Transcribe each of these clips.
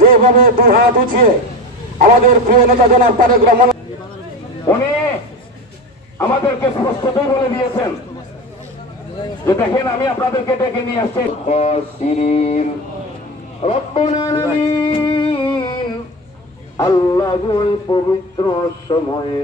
যেভাবে দু হাত উঠিয়ে আমাদের প্রিয় নেতা জনাব তারেক রহমান উনি আমাদেরকে স্পষ্টতই বলে দিয়েছেন যে দেখেন, আমি আপনাদেরকে ডেকে নিয়ে আসছি। আল্লাহ পবিত্র সময়ে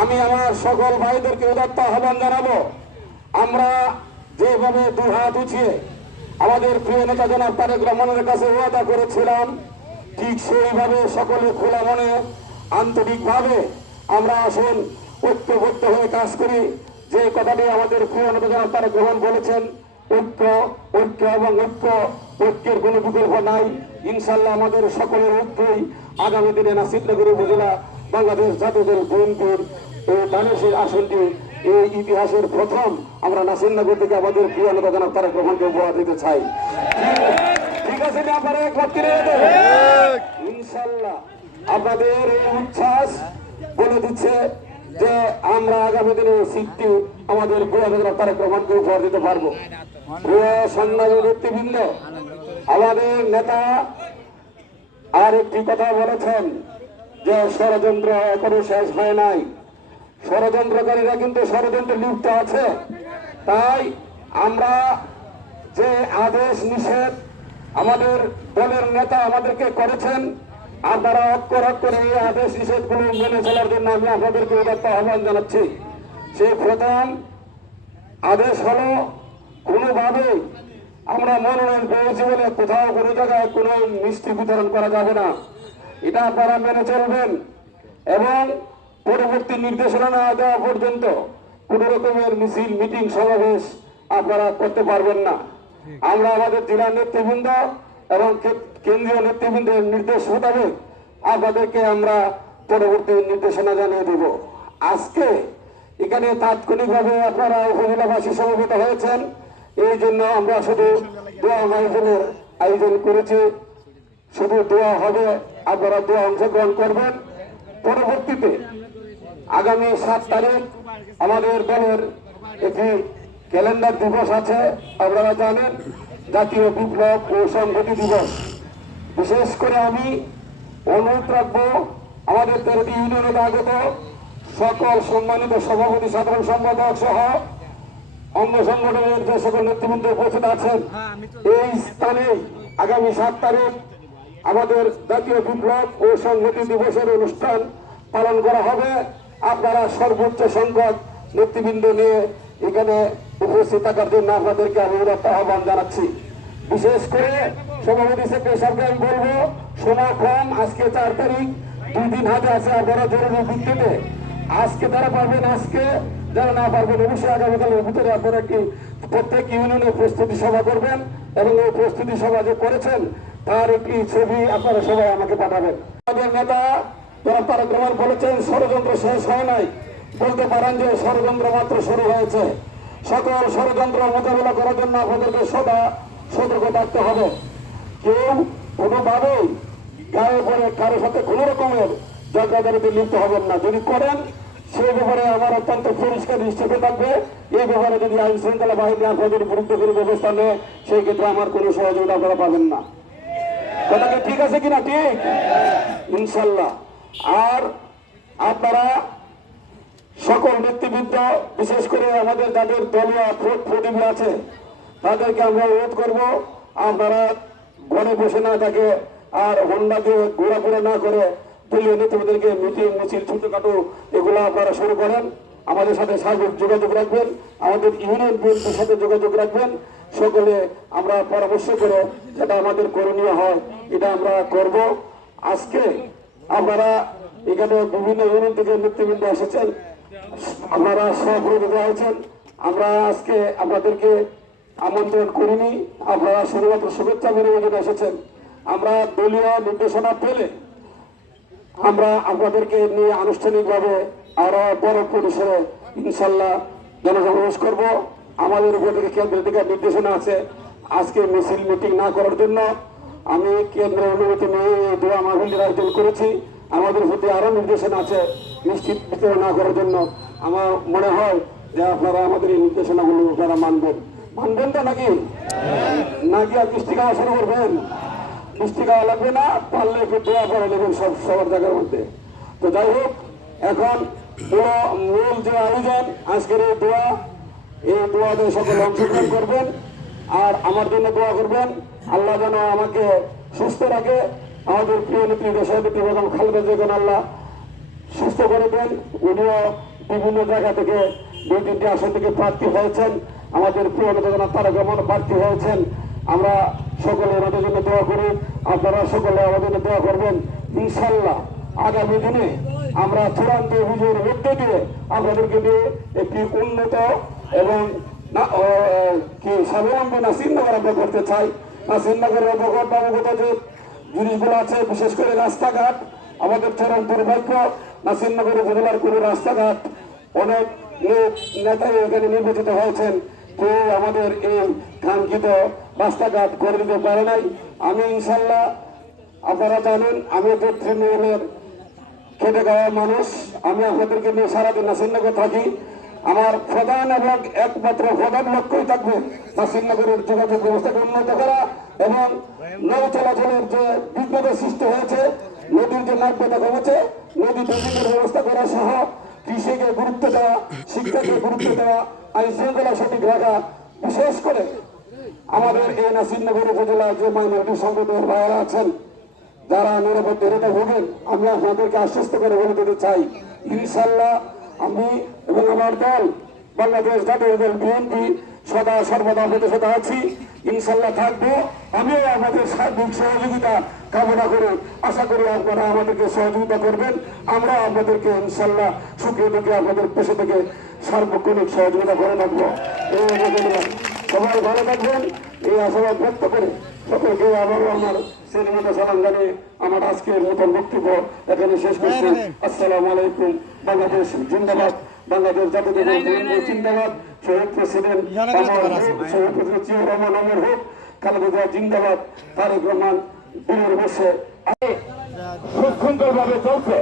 আমি আমার সকল ভাইদেরকে উদাত্ত আহ্বান জানাব। আমরা যেভাবে দু হাত উঠিয়ে আমাদের প্রিয় নেতা জনাব তারেক রহমানের কাছে ওয়াদা করেছিলাম, ঠিক সেইভাবে সকলে খোলা মনে আন্তরিকভাবে আমরা আসুন, ঐক্যবদ্ধ হয়ে কাজ করি। যে কথাটি আমাদের প্রিয় নেতা জনাব তারেক রহমান বলেছেন, ঐক্য ঐক্য এবং ঐক্য, ঐক্যের কোনো বিকল্প নাই। ইনশাল্লাহ আমাদের সকলের ঐক্যই আগামী দিনে নাসিরনগর উপজেলা বাংলাদেশ জাতীয় বিএনপির এই আসনটি এই ইতিহাসের প্রথম। আমরা নাসিরনগর থেকে আমাদের প্রিয় নেতা জনাব তারেক রহমানকে উপহার দিতে চাই। ঠিক আছে আপনারা একমত কিনে? ইনশাল্লাহ আপনাদের এই উচ্ছ্বাস বলে দিচ্ছে যে আমরা আগামী দিনে সিটটি আমাদের প্রিয় নেতা তারেক রহমানকে উপহার দিতে পারব। প্রিয় সংগ্রামী ব্যক্তিবৃন্দ আমাদের নেতা আর একটি কথা বলেছেন। যে ষড়যন্ত্র এখনও শেষ হয় নাই। ষড়যন্ত্রকারীরা কিন্তু ষড়যন্ত্রে লিপ্ত আছে। তাই আমরা যে আদেশ নিষেধ আমাদের দলের নেতা আমাদেরকে করেছেন, আপনারা অক্ষর অক্ষরে এই আদেশ নিষেধগুলো মেনে চলার জন্য আমি আপনাদেরকে উদাত্ত আহ্বান জানাচ্ছি। সেই প্রথম আদেশ হলো কোনোভাবে আমরা মনোনয়ন পেয়েছি বলে কোথাও কোনো জায়গায় কোনো মিষ্টি বিতরণ করা যাবে না। এটা আপনারা মেনে চলবেন। এবং পরবর্তী নির্দেশনা না দেওয়া পর্যন্ত কোনো রকমের মিছিল, মিটিং, সমাবেশ আপনারা করতে পারবেন না। আমরা আমাদের জেলা নেতৃবৃন্দ এবং কেন্দ্রীয় নেতৃবৃন্দের নির্দেশ মোতাবেক আপনাদেরকে আমরা পরবর্তী নির্দেশনা জানিয়ে দেব। আজকে এখানে তাৎক্ষণিকভাবে আপনারা উপজেলাবাসী সমবেত হয়েছেন। এই জন্য আমরা শুধু দোয়া মাহফিলের আয়োজন করেছি। শুধু দোয়া হবে। আপনারা দোয়া অংশগ্রহণ করবেন। পরবর্তীতে আগামী সাত তারিখ আমাদের দলের একটি ক্যালেন্ডার দিবস আছে, আপনারা জানেন, জাতীয় বিপ্লব ও সংহতি দিবস। বিশেষ করে আমি অনুরোধ রাখব, আমাদের তেরোটি ইউনিয়নের আগত সকল সম্মানিত সভাপতি, সাধারণ সম্পাদক সহ অঙ্গ সংগঠনের যে সকল নেতৃবৃন্দ উপস্থিত আছেন, এই স্থানে আগামী সাত তারিখ আমাদের জাতীয় বিপ্লব ও সংহতি দিবসের অনুষ্ঠান পালন করা হবে। আপনারা সর্বোচ্চ সংখ্যক নেতৃবৃন্দ নিয়ে এখানে উপস্থিত থাকার জন্য আপনাদেরকে আমি আহ্বান জানাচ্ছি। বিশেষ করে সভাপতি সেক্রেটারি আমি বলব সময় কম, আজকে চার তারিখ, দুই দিন হাতে আছে আপনারা জরুরি ভিত্তিতে। আজকে তারা পারবেন আজকে, যারা না পারবেন অবশ্যই আগামীকালের ভিতরে আপনারা কি প্রত্যেক ইউনিয়নে প্রস্তুতি সভা করবেন এবং এই প্রস্তুতি সভা যে করেছেন তার একটি ছবি আপনারা সবাই আমাকে পাঠাবেন। আমাদের নেতা যারা তারেক রহমান বলেছেন, ষড়যন্ত্র শেষ হয় নাই। বলতে পারেন যে ষড়যন্ত্র মাত্র শুরু হয়েছে। সকল ষড়যন্ত্র মোকাবিলা করার জন্য আপনাদেরকে সদা সতর্ক থাকতে হবে। কেউ কোনোভাবেই গায়ে পড়ে কারোর সাথে কোনো রকমের ঝগড়াঝাড়িতে লিপ্ত হবেন না। যদি করেন সেই ব্যাপারে আমার অত্যন্ত পরিষ্কার নিশ্চিত থাকবে। এই ব্যাপারে যদি আইন শৃঙ্খলা বাহিনী আপনাদের বিরুদ্ধে কোনো ব্যবস্থা নেয়, সেই ক্ষেত্রে আমার কোনো সহযোগিতা আপনারা পাবেন না। কথা কি ঠিক আছে কিনা? ঠিক? ইনশাল্লাহ। আর আপনারা সকল নেতৃবৃন্দ বিশেষ করে আমাদের যাদের দলীয় আছে, তাদেরকে আমরা অনুরোধ করব, আপনারা ঘরে বসে না থাকে আর হন্ডা দিয়ে ঘোরাফেরা না করে দলীয় নেতৃবৃন্দকে মিটিং, মিছিল, ছোটখাটো এগুলো আপনারা শুরু করেন। আমাদের সাথে সার্বিক যোগাযোগ রাখবেন, আমাদের ইউনিয়ন বিএনপির সাথে যোগাযোগ রাখবেন। সকলে আমরা পরামর্শ করে যেটা আমাদের করণীয় হয়, এটা আমরা করব। আজকে আপনারা এখানে বিভিন্ন ইউনিয়ন থেকে নেতৃবৃন্দ এসেছেন, আপনারা সহযোগিতা হয়েছেন। আমরা আজকে আপনাদেরকে আমন্ত্রণ করিনি, আপনারা শুধুমাত্র শুভেচ্ছা বিনিময়ে এসেছেন। আমরা দলীয় নির্দেশনা পেলে আমরা আপনাদেরকে নিয়ে আনুষ্ঠানিকভাবে আরও বড় পরিসরে ইনশাল্লাহ জনসমাবেশ করব। আমাদের উপর থেকে কেন্দ্র থেকে নির্দেশনা আছে। আজকে মিছিল মিটিং না করার জন্য আমি কেন্দ্রের অনুমতি নিয়ে দোয়া মাহফিলের আয়োজন করেছি। আমাদের প্রতি আরও নির্দেশনা আছে নিশ্চিত না করার জন্য। আমার মনে হয় যে আপনারা আমাদের এই নির্দেশনাগুলো আপনারা মানবেন মানবেন তো নাকি? নাকি আর মিষ্টি খাওয়া শুরু করবেন? মিষ্টি খাওয়া লাগবে না, পারলে একটু দোয়া করে নেবেন সব সবার জায়গার মধ্যে। তো যাই হোক, এখন পুরো মূল যে আয়োজন আজকের এই দোয়া, এই দোয়াতে সকলে অংশগ্রহণ করবেন। আর আমার জন্য দোয়া করবেন, আল্লাহ যেন আমাকে সুস্থ রাখে। আমাদের প্রিয় নেত্রী দেশাধিপতি বেগম খালেদা জিয়া আল্লাহ সুস্থ করে দেন। উনিও বিভিন্ন জায়গা থেকে, দুই তিনটি আসন থেকে প্রার্থী হয়েছেন। আমাদের প্রিয় নেতা তারেক রহমান প্রার্থী হয়েছেন। আমরা সকলে আমাদের জন্য দোয়া করি। আপনারা সকলে আমাদের জন্য দোয়া করবেন। ইনশাল্লাহ আগামী দিনে আমরা চূড়ান্ত অভিযোগের মধ্যে দিয়ে আপনাদেরকে দিয়ে একটি উন্নত এবং কি স্বাবলম্বী নাসিরনগর আমরা করতে চাই। নাসিরনগরের বগরবাবুগত যে জিনিসগুলো আছে, বিশেষ করে রাস্তাঘাট, আমাদের চরম দুর্ভাগ্য নাসিরনগর উপজেলার কোনো রাস্তাঘাট অনেক লোক, নেতাই এখানে নির্বাচিত হয়েছেন। কেউ আমাদের এই কাঙ্ক্ষিত রাস্তাঘাট করে দিতে পারে নাই। আমি ইনশাল্লাহ, আপনারা জানেন, আমি তো তৃণমূলের খেটে খাওয়া মানুষ। আমি আপনাদেরকে নিয়ে সারাদিন নাসিরনগর থাকি। আমার প্রধান এবং একমাত্র প্রধান লক্ষ্যই থাকবে নাসিরনগরের যোগাযোগ ব্যবস্থাকে উন্নত করা এবং নৌ চলাচলের যে বিপদের সৃষ্টি হয়েছে, নদীর যে নাব্যতা কমেছে, নদী দুর্নীতির ব্যবস্থা করা সহ কৃষিকে গুরুত্ব দেওয়া, শিক্ষাকে গুরুত্ব দেওয়া, আইন শৃঙ্খলা সঠিক রাখা, বিশেষ করে আমাদের এই নাসিরনগর উপজেলায় যে মাইনরিটি সম্প্রদায়ের ভাইয়েরা আছেন যারা নিরাপত্তা ভোগেন, আমি আপনাদেরকে আশ্বস্ত করে বলে দিতে চাই। ইনশাল্লাহ আমি এবং আমার দল, বাংলাদেশ জাতীয় দল বিএনপি সদা সর্বদা সাথে আছি। ইনশাল্লাহ থাকব। আমিও আমাদের সার্বিক সহযোগিতা কামনা করে আশা করি আপনারা আমাদেরকে সহযোগিতা করবেন। আমরা আপনাদেরকে ইনশাল্লাহ সুখে দুঃখে আপনাদের পেশে থেকে সার্বক্ষণিক সহযোগিতা করে এই সবাই ভালো থাকবেন। এই আশাবাদ ব্যক্ত করে সকলকে আবারও আমার শ্রেণীমতো সালাম জানিয়ে আমার আজকের নতুন বক্তব্য এখানে শেষ করছি। আসসালামু আলাইকুম। বাংলাদেশ জিন্দাবাদ। বাংলাদেশ জাতীয় জিন্দাবাদ। শহীদ প্রেসিডেন্ট শহীদ প্রেসিডেন্ট জিয়াউর রহমান আমার হোক খালেদা জিন্দাবাদ তারেক রহমান বীরের বসে। সুশৃঙ্খল ভাবে চলছে।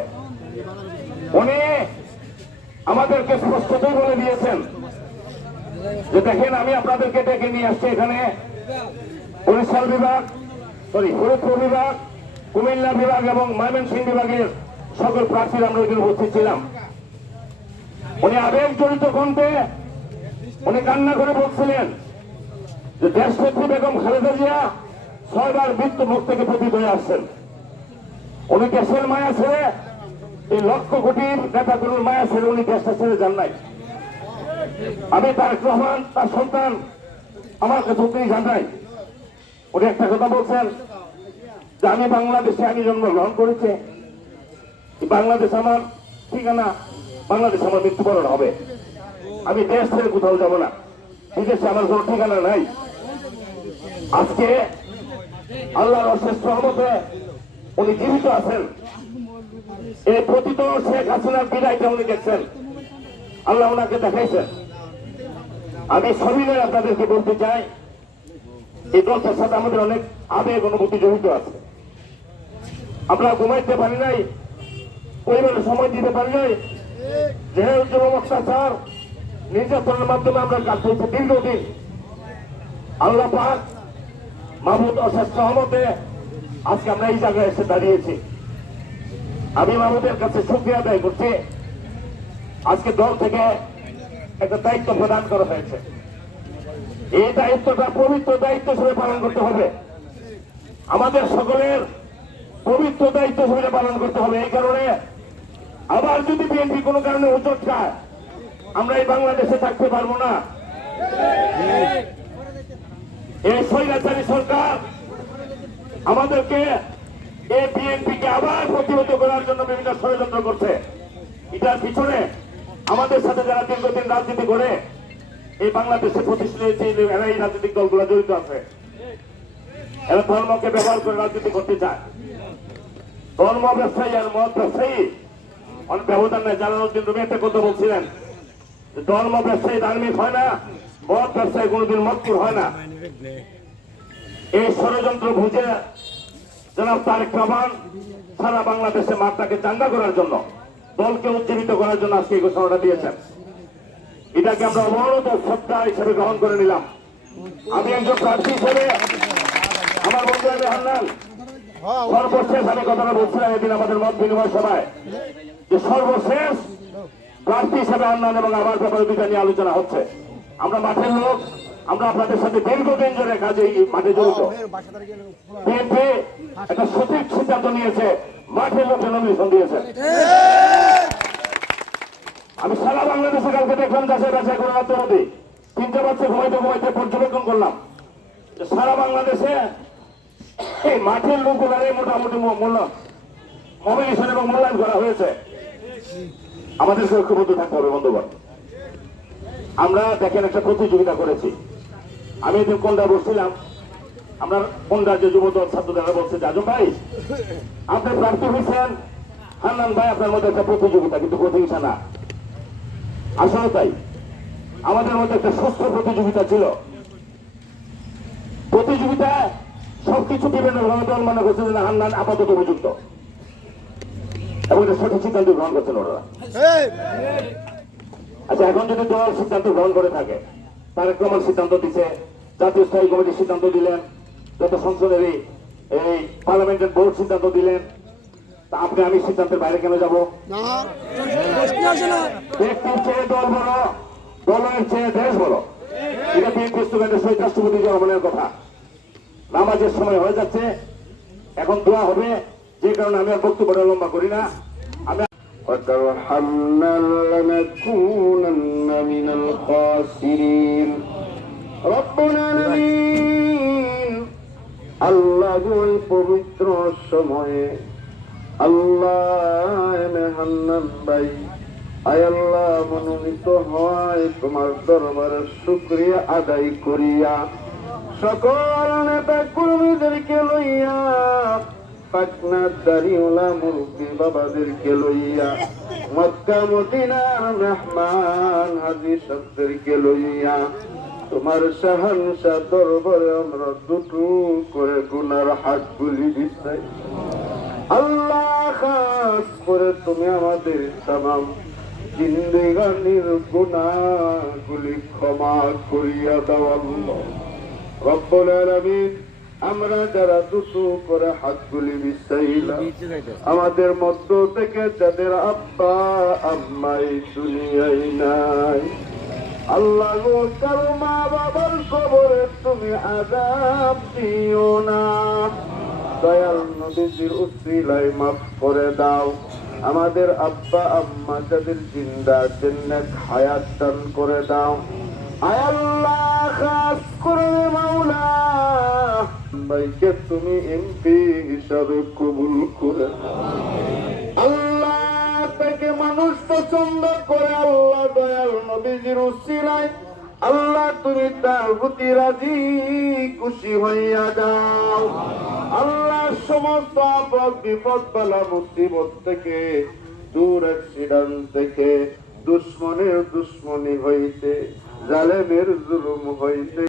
উনি আমাদেরকে স্পষ্টতই বলে দিয়েছেন যে দেখেন আমি আপনাদেরকে ডেকে নিয়ে আসছি এখানে। বরিশাল বিভাগ সরি ফরিদপুর বিভাগ, কুমিল্লা বিভাগ এবং ময়মনসিংহ বিভাগের সকল প্রার্থীরা আমরা ওইখানে উপস্থিত ছিলাম। উনি আবেগ জড়িত কণ্ঠে উনি কান্না করে বলছিলেন যে দেশ দেশনেত্রী বেগম খালেদা জিয়া ছয়বার মৃত্যু মুখ থেকে পতিত হয়ে আসছেন। উনি দেশের মায়া ছেড়ে এই লক্ষ কোটির নেতাগুলোর মায়া ছেড়ে উনি দেশটা ছেড়ে যান নাই। আমি তারেক রহমান, তার সন্তান, আমার কাছে জানাই। উনি একটা কথা বলছেন যে আমি বাংলাদেশে আমি জন্মগ্রহণ করেছি। বাংলাদেশ আমার ঠিকানা, বাংলাদেশ আমার মৃত্যুবরণ হবে। আমি দেশ ছেড়ে কোথাও যাব না। বিদেশে আমার কোনো ঠিকানা নাই। আজকে আল্লাহর অশেষ রহমতে উনি জীবিত আছেন। এই পতিত শেখ হাসিনার বিদায়টা উনি দেখছেন। আল্লাহ ওনাকে দেখাইছেন। আমি সবিনয় আপনাদেরকে বলতে চাই এই দলটার সাথে আমাদের অনেক আবেগ, অনুভূতি জড়িত আছে। আমরা ঘুমাইতে পারি নাই, পরিবারের সময় দিতে পারি নাই। অত্যাচার নির্যাতনের মাধ্যমে আমরা কাটতেছি দীর্ঘদিন। আল্লাহ পাক মাহমুদ অশেষ সহমতে আজকে আমরা এই জায়গায় এসে দাঁড়িয়েছি। আমি মাহমুদের কাছে শুক্রিয়া আদায় করছি। আজকে দল থেকে একটা দায়িত্ব প্রদান করা হয়েছে। এই দায়িত্বটা পবিত্র দায়িত্ব হিসেবে পালন করতে হবে। আমাদের সকলের পবিত্র দায়িত্ব হিসেবে পালন করতে হবে। এই কারণে আবার যদি বিএনপি কোনো কারণে হোচট খায় আমরা এই বাংলাদেশে থাকতে পারব না। এই স্বৈরাচারী সরকার আমাদেরকে এই বিএনপিকে আবার প্রতিহত করার জন্য বিভিন্ন ষড়যন্ত্র করছে। এটার পিছনে আমাদের সাথে যারা দীর্ঘদিন রাজনীতি করে এই বাংলাদেশে প্রতিষ্ঠিত হয়েছে এই রাজনৈতিক দলগুলো জড়িত আছে, এরা ধর্মকে ব্যবহার করে রাজনীতি করতে চায়। ধর্ম ব্যবসায়ী আর মত ব্যবসায়ী, অনেক ব্যবধান নেই। জালালউদ্দিন রুমি একটা কথা বলছিলেন, ধর্ম ব্যবসায়ী ধার্মিক হয় না, মত ব্যবসায়ী কোনোদিন মতপুর হয় না। এই ষড়যন্ত্র বুঝে জনাব তারেক রহমান সারা বাংলাদেশে মাঠটাকে চাঙ্গা করার জন্য, দলকে উজ্জীবিত করার জন্য আজকে এই ঘোষণাটা দিয়েছেন। এটাকে আমরা অবরত শ্রদ্ধা হিসেবে গ্রহণ করে নিলাম। আমি একজন প্রার্থী হিসেবে আমার বন্ধু আমি হান্নান সর্বশেষ আমি কথাটা বলছিলাম এদিন আমাদের মত বিনিময় সভায়, যে সর্বশেষ প্রার্থী হিসেবে আন্নান এবং আমার ব্যাপারে দুইটা নিয়ে আলোচনা হচ্ছে। আমরা মাঠের লোক, আমরা আপনাদের সাথে দীর্ঘদিন ধরে কাজে মাঠে জড়িত। বিএনপি একটা সঠিক সিদ্ধান্ত নিয়েছে, মাঠের লোককে নমিনেশন দিয়েছে। আমি সারা বাংলাদেশে কালকে দেখলাম যাচাই বাছাই করে রাত্রে মধ্যে তিনটে বাচ্চা ঘুমাইতে ঘুমাইতে পর্যবেক্ষণ করলাম। সারা বাংলাদেশে এই মাঠের লোকগুলারই মোটামুটি মূল্য নমিনেশন এবং মূল্যায়ন করা হয়েছে। আমাদের ঐক্যবদ্ধ থাকতে হবে, বন্ধুগণ। আমরা দেখেন একটা প্রতিযোগিতা করেছি। আমি এদিন কোনটা বসছিলাম? আমরা কোন রাজ্য যুব দল ছাত্ররা বলছে যে আজম ভাই আপনি প্রার্থী হয়েছেন হান্নান ভাই, আপনার মধ্যে একটা প্রতিযোগিতা, কিন্তু প্রতিযোগিতা না। আসলে তাই আমাদের মধ্যে একটা সুস্থ প্রতিযোগিতা ছিল। প্রতিযোগিতা সবকিছু বিভিন্ন দল মনে করছে যে হান্নান আপাতত উপযুক্ত এবং এটা সঠিক সিদ্ধান্ত গ্রহণ করছেন ওনারা। আচ্ছা এখন যদি দল সিদ্ধান্ত গ্রহণ করে থাকে তারেক রহমান সিদ্ধান্ত দিছে জাতীয় স্থায়ী কমিটি সিদ্ধান্ত দিলেন যত সংসদের এই এই পার্লামেন্টের বোর্ড সিদ্ধান্ত দিলেন তা আপনি আমি সিদ্ধান্তের বাইরে কেন যাব ব্যক্তির চেয়ে দল বড় দলের চেয়ে দেশ বড় এটা বিএনপি স্টুডেন্টের শহীদ রাষ্ট্রপতি রহমানের কথা নামাজের সময় হয়ে যাচ্ছে এখন দোয়া হবে যে কারণে আমি আর বক্তব্যটা লম্বা করি না আমি وترحمنا لنكونن من الخاسرين ربنا العالمين আল্লাহ ওই পবিত্র সময়ে আল্লাহ ভাই আয় আল্লাহ, মনোনীত হয় তোমার দরবারে শুক্রিয়া আদায় করিয়া। সকল নেতা কর্মীদেরকে লইয়া দরবারে আমরা দুটো করে গুনার হাত গুলি দিতে আল্লাহ খাস করে তুমি আমাদের তাম জিন্দেগানির গুনাহগুলি ক্ষমা করিয়া দাও আল্লাহ। আমরা যারা দুটো করে হাতগুলি বিছাইলাম, আমাদের মধ্য থেকে যাদের আব্বা, আম্মাই দুনিয়ায় নাই, আল্লাহ কারও মা বাবার কবরে তুমি আজাব দিও না। দয়াল নবীজির উসিলায় মাফ করে দাও। আমাদের আব্বা, আম্মা যাদের জিন্দা আছেন নেক হায়াত দান করে দাও। আয় আল্লাহ, খাস করে মাওলা। ভাইকে তুমি এমপি হিসাবে কবুল করে আল্লাহ তাকে মানুষ পছন্দ করে। আল্লাহ দয়াল নবীজির উসিলায় আল্লাহ, তুমি তার প্রতি রাজি, খুশি হইয়া যাও। আল্লাহ, সমস্ত আপদ, বিপদ, বালা, মুসিবত থেকে, দূর অ্যাক্সিডেন্ট থেকে, দুশ্মনের দুশ্মনী হইতে, জালেমের জুলুম হইতে